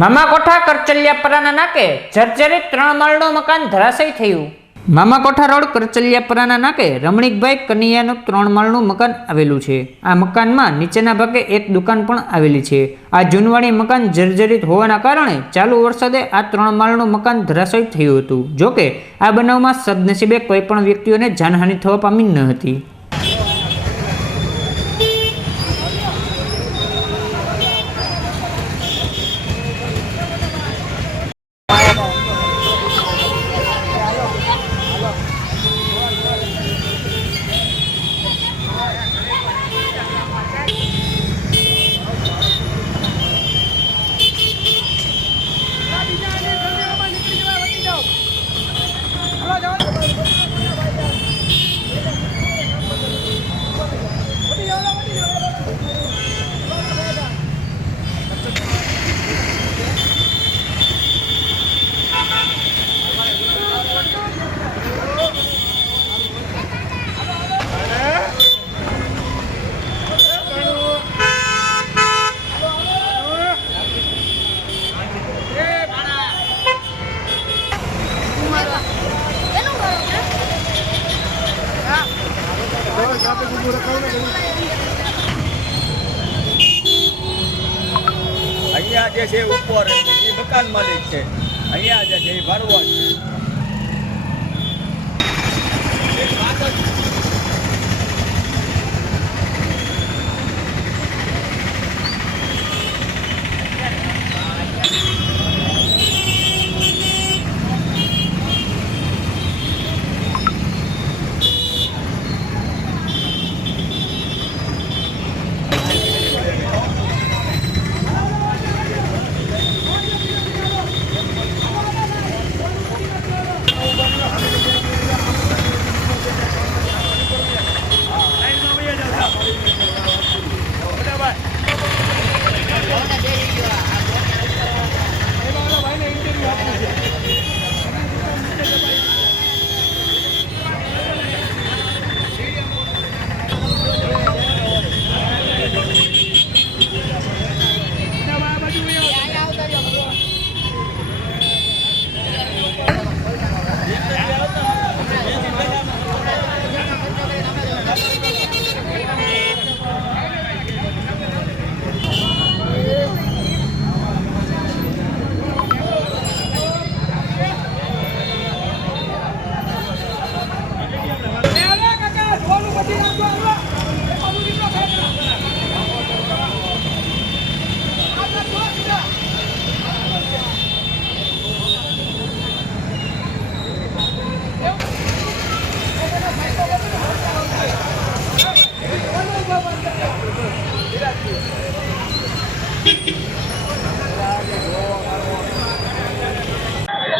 મામા કોઠા કરચલિયાપરાના નાકે જર્જરિત 3 માળનું મકાન ધરાશયી થયું। મામા કોઠા રોડ કરચલિયાપરાના નાકે રમણીકભાઈ કનૈયાનું 3 માળનું મકાન આવેલું છે। આ મકાનમાં નીચેના ભાગે એક દુકાન પણ આવેલી છે। આ જૂનવાણી મકાન જર્જરિત હોવાના કારણે ચાલુ વરસાદે આ 3 માળનું મકાન ધરાશયી થયું હતું। જોકે આ બનાવમાં સદનસીબે કોઈ પણ વ્યક્તિઓને જાનહાનિ થવા પામી ન હતી। અહીંયા જે છે ઉપર એ મકાન માલિક છે, અહીંયા જે છે એ ભરવા છે।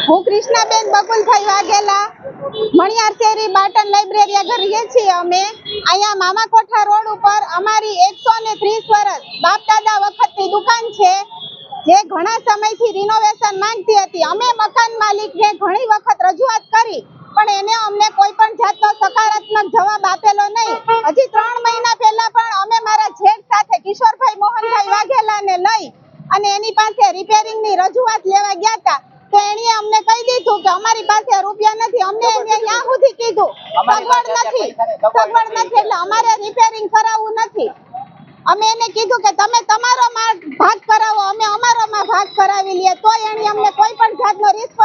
હું કૃષ્ણાબેન બકુલભાઈ વાઘેલા મણિયાર શેરી બાટન લાઇબ્રેરી આગળ રહીએ છીએ। અમે અહીંયા મામા કોઠા રોડ ઉપર અમારી 130 વર્ષ બાપ દાદા વખતની દુકાન છે, જે ઘણા સમયથી રિનોવેશન માંગતી હતી। અમે મકાન માલિકને ઘણી વખત રજૂઆત કરી, પણ એને અમને કોઈ પણ જાતનો સકારાત્મક જવાબ આપેલો નહીં। હજી 3 મહિના પહેલા પણ અમે મારા જેઠ સાથે કિશોરભાઈ મોહનભાઈ વાઘેલાને લઈ અને એની પાસે રિપેરિંગની રજૂઆત લેવા ગયા હતા, તો એણે અમને કહી દીધું કે અમારી પાસે રૂપિયા નથી। અમને ત્યાં સુધી કીધું સગવડ નથી એટલે અમારે રિપેરિંગ કરાવવું નથી। અમે એને કીધું કે તમે તમારો ભાગ કરાવો, અમે અમારો ભાગ કરાવી લઈએ, તો એણે અમને કોઈ પણ જાતનો રિસ્પોન્સ